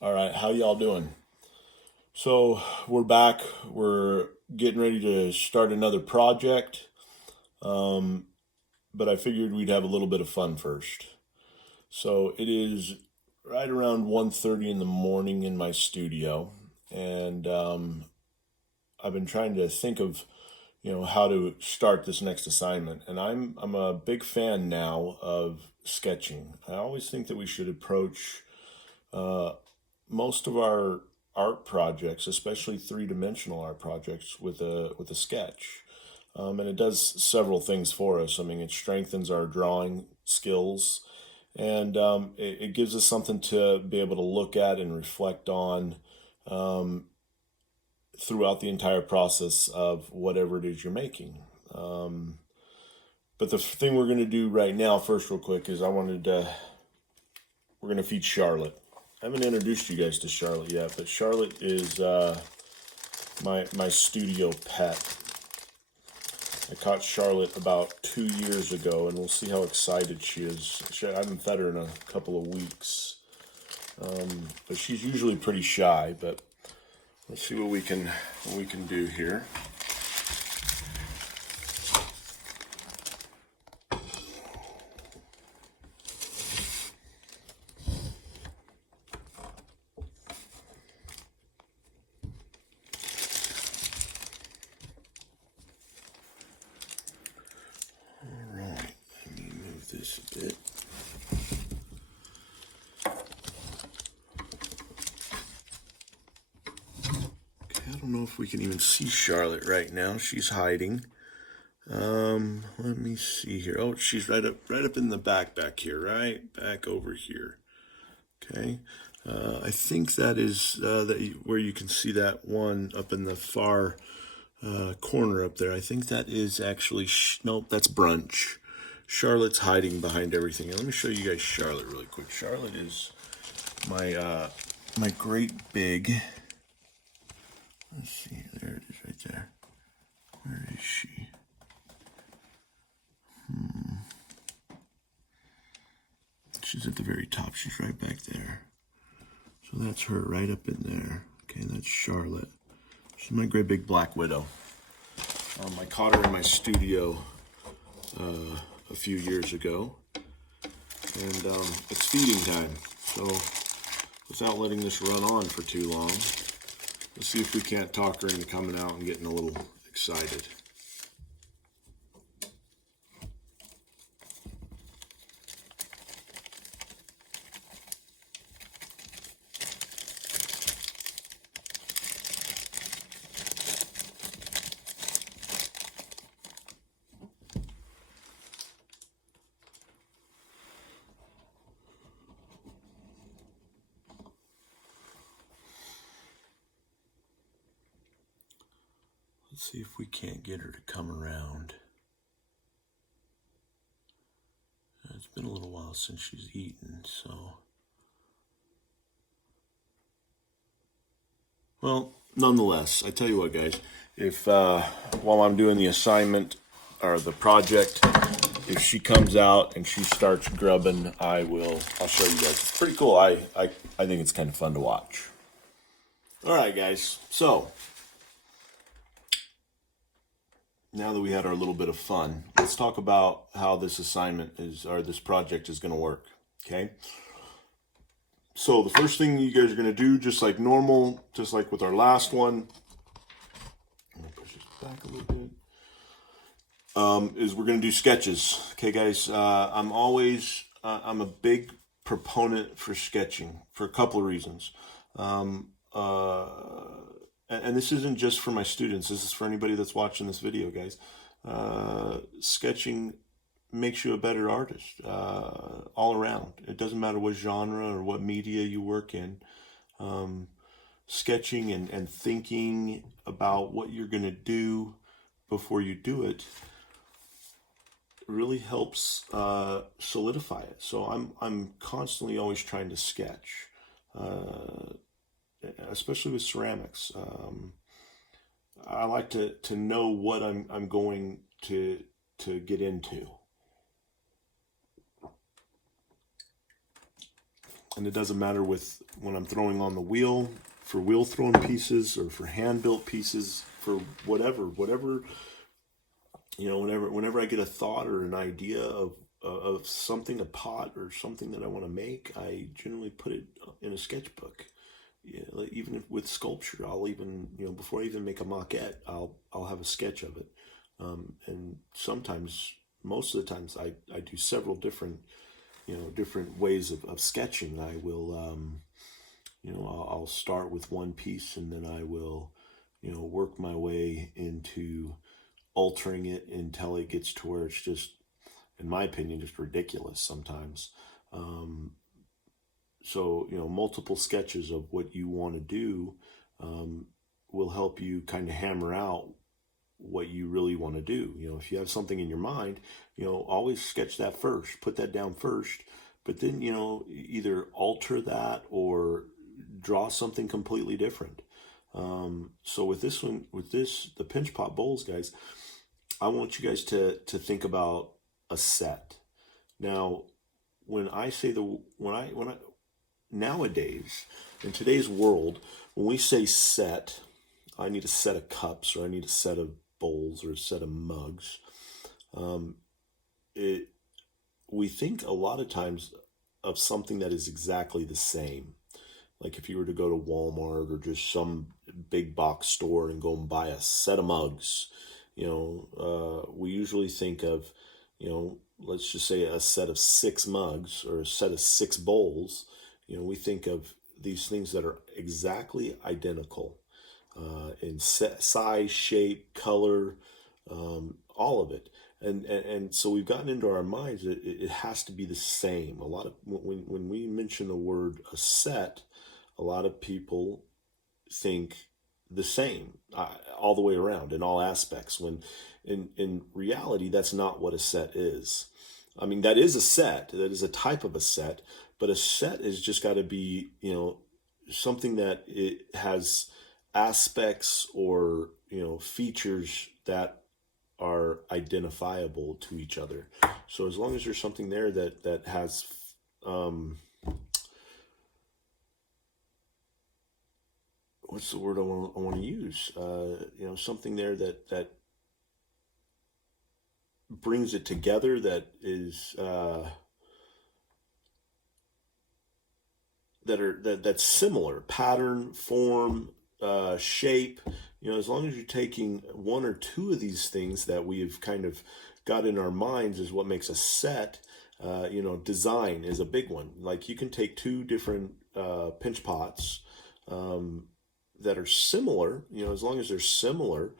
All right, how y'all doing? So we're back. We're getting ready to start another project, um, but I figured we'd have a little bit of fun first. So it is right around 1:30 in the morning in my studio, and I've been trying to think of how to start this next assignment. And I'm a big fan now of sketching. I always think that we should approach uh, most of our art projects, especially three-dimensional art projects, with a sketch. And it does several things for us. I mean, it strengthens our drawing skills, and it gives us something to be able to look at and reflect on um, throughout the entire process of whatever it is you're making. Um, but the thing we're going to do right now, first, real quick, is we're going to feed Charlotte. I haven't introduced you guys to Charlotte yet, but Charlotte is my studio pet. I caught Charlotte about 2 years ago, and we'll see how excited she is. I haven't fed her in a couple of weeks, but she's usually pretty shy. But let's see what we can do here. All right, let me move this a bit. Okay, I don't know if we can even see Charlotte right now. She's hiding. Let me see here. Oh, she's right up in the back here, right back over here. Okay. I think that is where you can see that one up in the far corner up there. I think that is actually nope, that's Brunch. Charlotte's hiding behind everything. Let me show you guys Charlotte really quick. Charlotte is my great big. Let's see, there it is right there. Where is she? She's at the very top. She's right back there. So that's her right up in there. Okay, that's Charlotte. She's my great big black widow. I caught her in my studio a few years ago, and it's feeding time. So without letting this run on for too long, let's see if we can't talk her into coming out and getting a little excited. Let's see if we can't get her to come around. It's been a little while since she's eaten, so. Well, nonetheless, I tell you what, guys, if while I'm doing the assignment or the project, if she comes out and she starts grubbing, I'll show you guys. It's pretty cool. I think it's kind of fun to watch. All right, guys. So now that we had our little bit of fun, let's talk about how this this project is going to work. Okay. So the first thing you guys are going to do, just like normal, just like with our last one, I'm going to push this back a little bit, is we're going to do sketches. Okay, guys. I'm a big proponent for sketching for a couple of reasons. Um, uh, and this isn't just for my students. This is for anybody that's watching this video, guys. Sketching makes you a better artist all around. It doesn't matter what genre or what media you work in. Sketching and thinking about what you're going to do before you do it really helps solidify it. So I'm constantly always trying to sketch, especially with ceramics. I like to know what I'm going to get into. And it doesn't matter with when I'm throwing on the wheel for wheel thrown pieces or for hand built pieces for whatever, whenever I get a thought or an idea of something, a pot or something that I want to make, I generally put it in a sketchbook. Yeah, like even with sculpture, I'll even, before I even make a maquette, I'll have a sketch of it. And sometimes, most of the times, I do several different, different ways of sketching. I will, I'll start with one piece and then I will, work my way into altering it until it gets to where it's just, in my opinion, just ridiculous sometimes. So, multiple sketches of what you want to do will help you kind of hammer out what you really want to do. If you have something in your mind, always sketch that first, put that down first, but then, either alter that or draw something completely different. So with this one, the Pinch Pot bowls, guys, I want you guys to think about a set. Now, when I say nowadays, in today's world, when we say set, I need a set of cups or I need a set of bowls or a set of mugs. We think a lot of times of something that is exactly the same. Like if you were to go to Walmart or just some big box store and go and buy a set of mugs, we usually think of, let's just say a set of 6 mugs or a set of 6 bowls. We think of these things that are exactly identical in size, shape, color, all of it. And so we've gotten into our minds that it has to be the same. A lot of when we mention the word a set, a lot of people think the same all the way around in all aspects, when in reality that's not what a set is. I mean, that is a set, that is a type of a set, but a set is just got to be, something that it has aspects or, features that are identifiable to each other. So as long as there's something there that has what's the word I want to use? Something there that brings it together, that is that's similar pattern, form, shape. As long as you're taking one or two of these things that we've kind of got in our minds is what makes a set. Design is a big one. Like you can take 2 different pinch pots that are similar, as long as they're similar,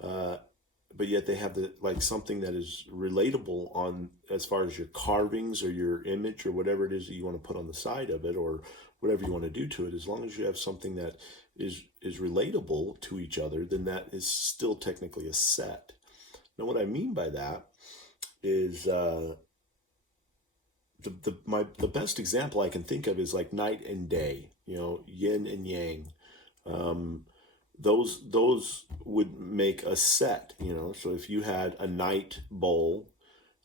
but yet they have something that is relatable on as far as your carvings or your image or whatever it is that you want to put on the side of it or whatever you want to do to it. As long as you have something that is relatable to each other, then that is still technically a set. Now, what I mean by that is the best example I can think of is like night and day, yin and yang. Those would make a set, so if you had a night bowl,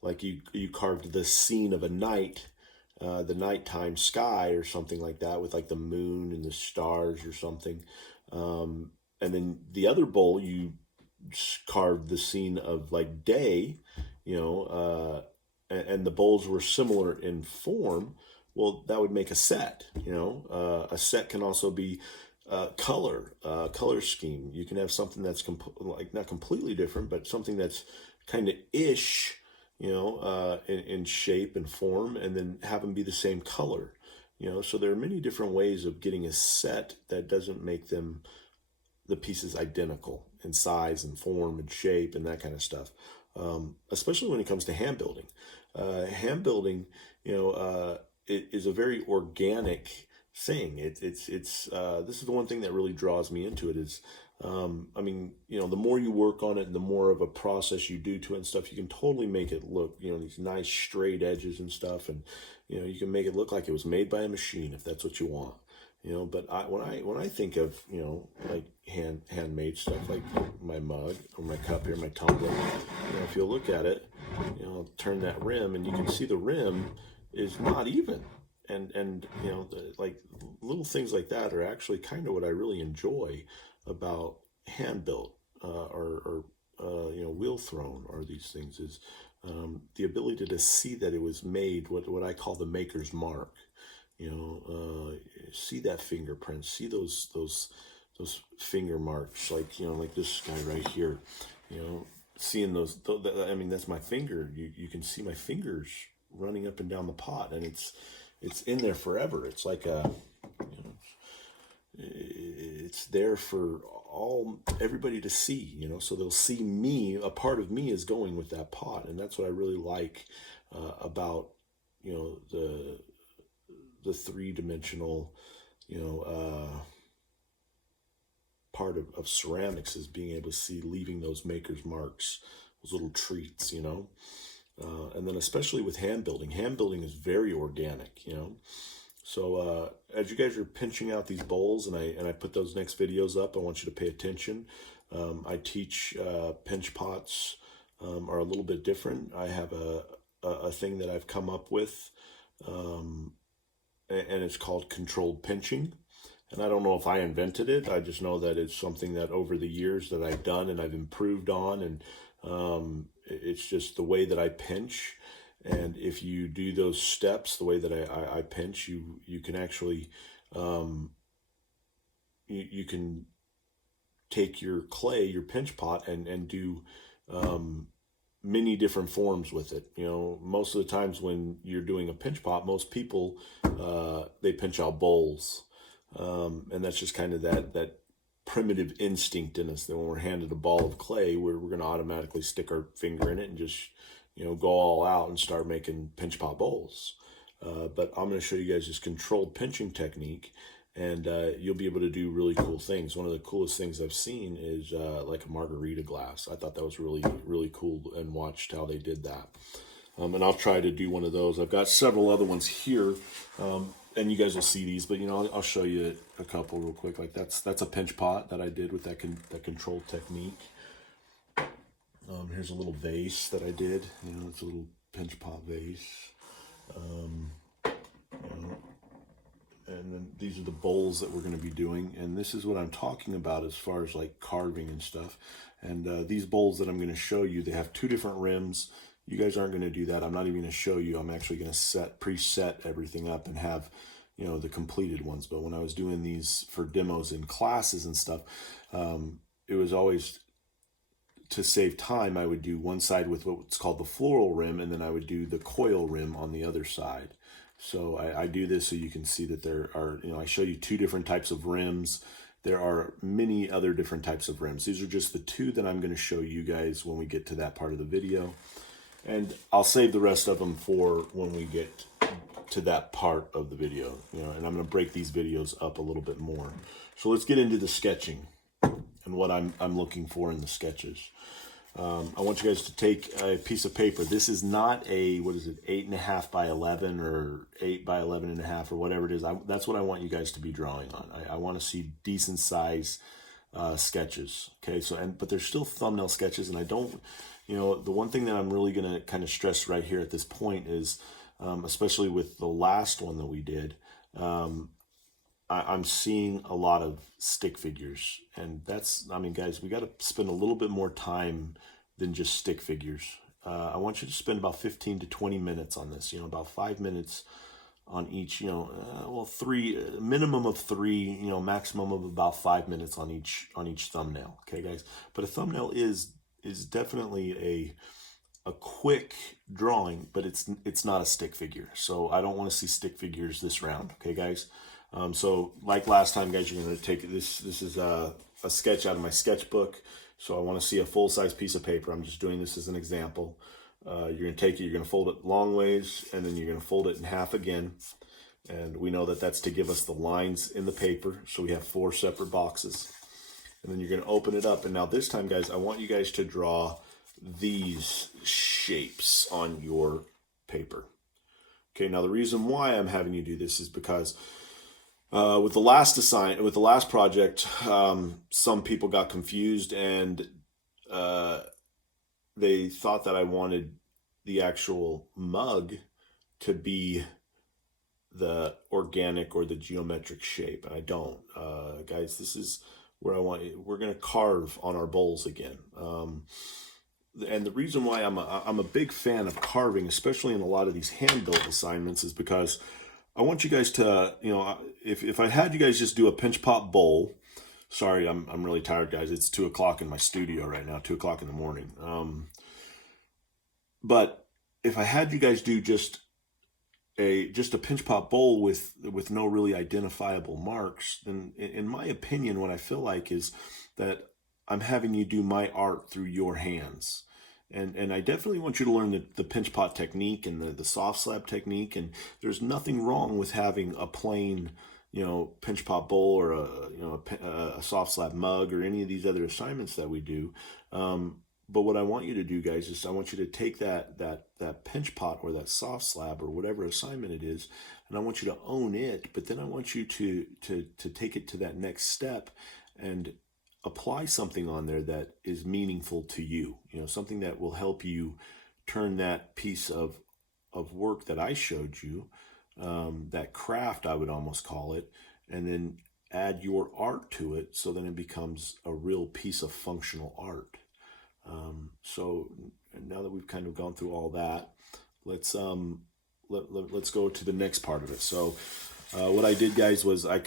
like you carved the scene of a night, the nighttime sky or something like that with like the moon and the stars or something, and then the other bowl you carved the scene of like day, and the bowls were similar in form. Well, that would make a set. A set can also be color scheme. You can have something that's not completely different, but something that's kind of ish, in shape and form, and then have them be the same color. So there are many different ways of getting a set that doesn't make the pieces identical in size and form and shape and that kind of stuff. Especially when it comes to hand building. Hand building, it is a very organic thing. This is the one thing that really draws me into it is, the more you work on it and the more of a process you do to it and stuff, you can totally make it look, these nice straight edges and stuff. And, you can make it look like it was made by a machine if that's what you want, but when I think of, like handmade stuff, like my mug or my cup here, my tumbler, if you'll look at it, turn that rim and you can see the rim is not even. and like little things like that are actually kind of what I really enjoy about hand built or wheel thrown or these things is the ability to see that it was made what I call the maker's mark. See that fingerprint, see those finger marks, like this guy right here, seeing those. I mean, that's my finger. You can see my fingers running up and down the pot, and it's in there forever. It's like it's there for everybody to see. So they'll see me. A part of me is going with that pot, and that's what I really like about the three-dimensional part of ceramics is being able to see leaving those maker's marks, those little treats, and then especially with hand building is very organic, so as you guys are pinching out these bowls, and I put those next videos up, I want you to pay attention. I teach pinch pots are a little bit different. I have a thing that I've come up with, and it's called controlled pinching. And I don't know if I invented it. I just know that it's something that over the years that I've done and I've improved on. And it's just the way that I pinch. And if you do those steps the way that I pinch, you can actually, you can take your clay, your pinch pot, and do many different forms with it. Most of the times when you're doing a pinch pot, most people, they pinch out bowls. And that's just kind of that primitive instinct in us that when we're handed a ball of clay, we're going to automatically stick our finger in it and just, go all out and start making pinch pot bowls. But I'm going to show you guys this controlled pinching technique, and you'll be able to do really cool things. One of the coolest things I've seen is like a margarita glass. I thought that was really, really cool, and watched how they did that. And I'll try to do one of those. I've got several other ones here. And you guys will see these, but I'll show you a couple real quick. Like that's a pinch pot that I did with that control technique. Here's a little vase that I did. It's a little pinch pot vase. And then these are the bowls that we're going to be doing, and this is what I'm talking about as far as like carving and stuff. And these bowls that I'm going to show you, they have two different rims. You guys aren't going to do that. I'm not even going to show you. I'm actually going to preset everything up and have, the completed ones. But when I was doing these for demos in classes and stuff, it was always to save time. I would do one side with what's called the floral rim, and then I would do the coil rim on the other side. So I do this so you can see that there are, I show you two different types of rims. There are many other different types of rims. These are just the two that I'm going to show you guys when we get to that part of the video. And I'll save the rest of them for when we get to that part of the video, and I'm going to break these videos up a little bit more. So let's get into the sketching and what I'm looking for in the sketches. I want you guys to take a piece of paper. This is not a, 8.5 by 11 or 8 by 11.5 or whatever it is. That's what I want you guys to be drawing on. I want to see decent size sketches. Okay, but they're still thumbnail sketches, and I don't, the one thing that I'm really going to kind of stress right here at this point is, especially with the last one that we did, I'm seeing a lot of stick figures, and guys, we got to spend a little bit more time than just stick figures. I want you to spend about 15 to 20 minutes on this, about 5 minutes on each, minimum of 3, maximum of about 5 minutes on each thumbnail. Okay, guys, but a thumbnail is definitely a quick drawing, but it's not a stick figure. So I don't want to see stick figures this round. Okay, guys. So like last time, guys, you're going to take this. This is a sketch out of my sketchbook. So I want to see a full-size piece of paper. I'm just doing this as an example. You're going to take it, you're going to fold it long ways, and then you're going to fold it in half again. And we know that that's to give us the lines in the paper. So we have 4 separate boxes. And then you're going to open it up. And now this time, guys, I want you guys to draw these shapes on your paper. Okay, now the reason why I'm having you do this is because with the last project, some people got confused, and they thought that I wanted the actual mug to be the organic or the geometric shape, and I don't. Guys, this is where we're going to carve on our bowls again. And the reason why I'm a big fan of carving, especially in a lot of these hand-built assignments, is because I want you guys to, if I had you guys just do a pinch pot bowl. Sorry, I'm really tired, guys. It's 2 o'clock in my studio right now, 2 o'clock in the morning. But if I had you guys do just a pinch pot bowl with no really identifiable marks, then in my opinion, what I feel like is that I'm having you do my art through your hands. And I definitely want you to learn the pinch pot technique and the soft slab technique. And there's nothing wrong with having a plain, pinch pot bowl or a soft slab mug or any of these other assignments that we do. But what I want you to do, guys, is I want you to take that pinch pot or that soft slab or whatever assignment it is, and I want you to own it. But then I want you to take it to that next step and apply something on there that is meaningful to you. Something that will help you turn that piece of work that I showed you, that craft, I would almost call it, and then add your art to it, so then it becomes a real piece of functional art. So now that we've kind of gone through all that, let's go to the next part of it. So what I did, guys, was I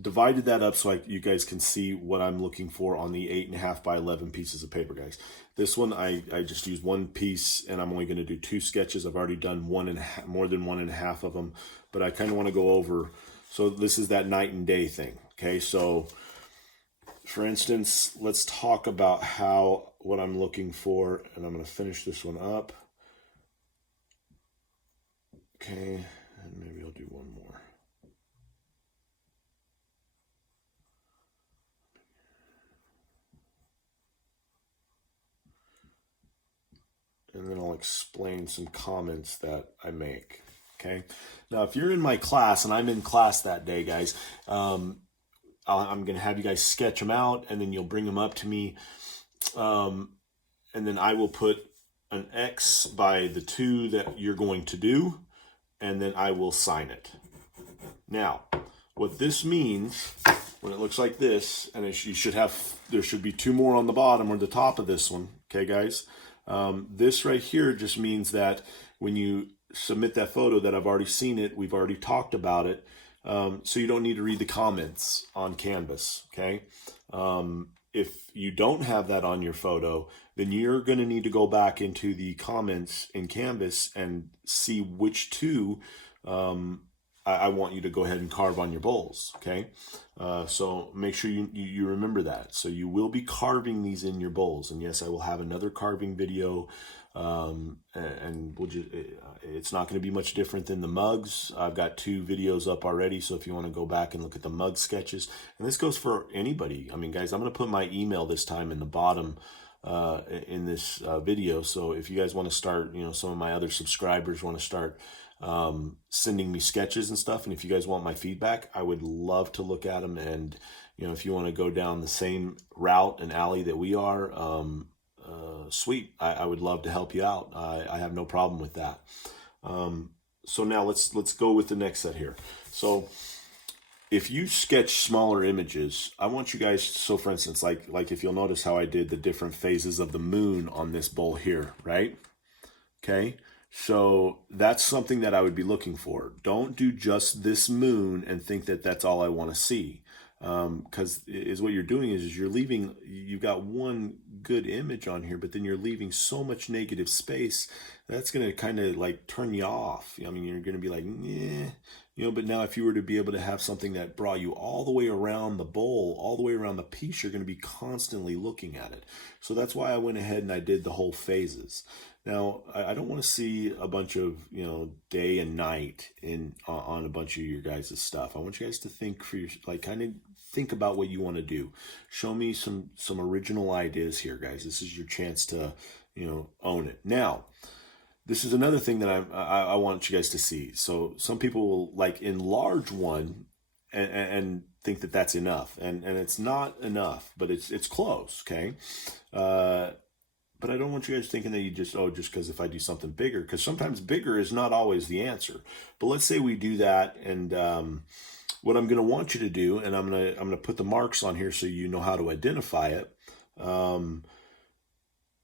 divided that up so you guys can see what I'm looking for on the 8.5 by 11 pieces of paper, guys. This one, I just used one piece, and I'm only going to do 2 sketches. I've already done more than 1.5 of them, but I kind of want to go over. So this is that night and day thing. Okay, so for instance, let's talk about what I'm looking for, and I'm going to finish this one up. Okay, and maybe I'll do one more. And then I'll explain some comments that I make. Okay. Now, if you're in my class, and I'm in class that day, guys, I'm going to have you guys sketch them out, and then you'll bring them up to me. And then I will put an X by the 2 that you're going to do, and then I will sign it. Now, what this means, when it looks like this, and there should be 2 more on the bottom or the top of this one. Okay, guys? This right here just means that when you submit that photo, that I've already seen it, we've already talked about it, so you don't need to read the comments on Canvas, okay? If you don't have that on your photo, then you're going to need to go back into the comments in Canvas and see which 2 I want you to go ahead and carve on your bowls, okay? So make sure you remember that. So you will be carving these in your bowls. And yes, I will have another carving video, and it's not going to be much different than the mugs. I've got 2 videos up already, so if you want to go back and look at the mug sketches, and this goes for anybody. I mean, guys, I'm going to put my email this time in the bottom in this video. So if you guys want to start, some of my other subscribers want to start sending me sketches and stuff, and if you guys want my feedback, I would love to look at them. And if you want to go down the same route and alley that we are, sweet, I would love to help you out. I have no problem with that. So now let's go with the next set here. So if you sketch smaller images, I want you guys, so for instance, like if you'll notice how I did the different phases of the moon on this bowl here, right? Okay. So that's something that I would be looking for. Don't do just this moon and think that that's all I want to see. Because what you're doing is you've got one good image on here, but then you're leaving so much negative space that's going to kind of like turn you off. I mean, you're going to be like, yeah, but now if you were to be able to have something that brought you all the way around the bowl, all the way around the piece, you're going to be constantly looking at it. So that's why I went ahead and I did the whole phases. Now, I don't want to see a bunch of, day and night on a bunch of your guys' stuff. I want you guys to think kind of think about what you want to do. Show me some original ideas here, guys. This is your chance to, own it. Now, this is another thing that I want you guys to see. So some people will enlarge one and think that that's enough, and it's not enough, but it's close, okay? But I don't want you guys thinking that you just, oh, just because if I do something bigger, because sometimes bigger is not always the answer. But let's say we do that, and what I'm going to want you to do, and I'm going to put the marks on here so you know how to identify it.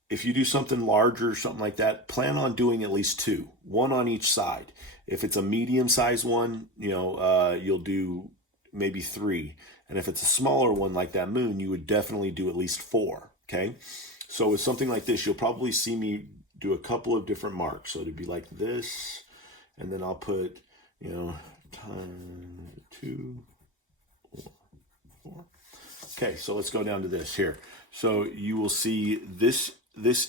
If you do something larger or something like that, plan on doing at least 2, 1 on each side. If it's a medium-sized one, you'll do maybe 3. And if it's a smaller one like that moon, you would definitely do at least 4, okay? So with something like this, you'll probably see me do a couple of different marks. So it'd be like this, and then I'll put, time 2, 4. Okay, so let's go down to this here. So you will see this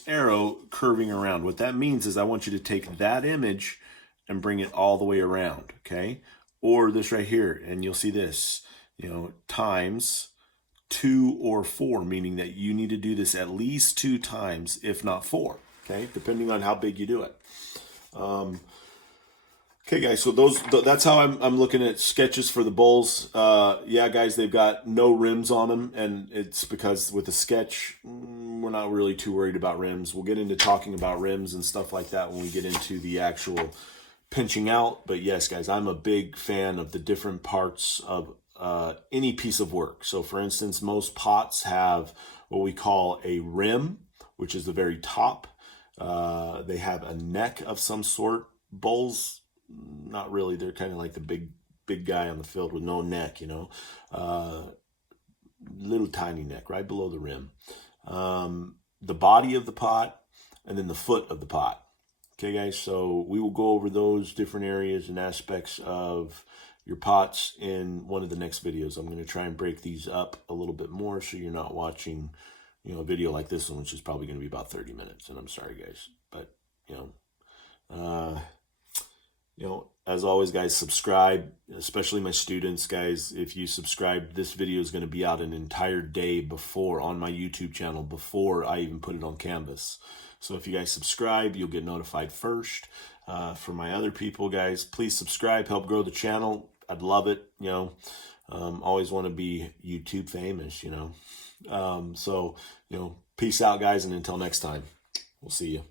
arrow curving around. What that means is I want you to take that image and bring it all the way around, okay? Or this right here, and you'll see this, times 2 or 4, meaning that you need to do this at least 2 times, if not 4, okay? Depending on how big you do it. Okay, guys, so that's how I'm looking at sketches for the bowls. Yeah, guys, they've got no rims on them, and it's because with the sketch, we're not really too worried about rims. We'll get into talking about rims and stuff like that when we get into the actual pinching out. But yes, guys, I'm a big fan of the different parts of any piece of work. So, for instance, most pots have what we call a rim, which is the very top. They have a neck of some sort. Bowls, not really. They're kind of like the big guy on the field with no neck, little tiny neck right below the rim. The body of the pot, and then the foot of the pot. Okay, guys, so we will go over those different areas and aspects of your pots in one of the next videos. I'm going to try and break these up a little bit more so you're not watching, a video like this one, which is probably going to be about 30 minutes. And I'm sorry, guys, but, as always, guys, subscribe, especially my students, guys. If you subscribe, this video is going to be out an entire day before on my YouTube channel, before I even put it on Canvas. So if you guys subscribe, you'll get notified first. For my other people, guys, please subscribe, help grow the channel. I'd love it, always want to be YouTube famous, so, peace out, guys, and until next time, we'll see you.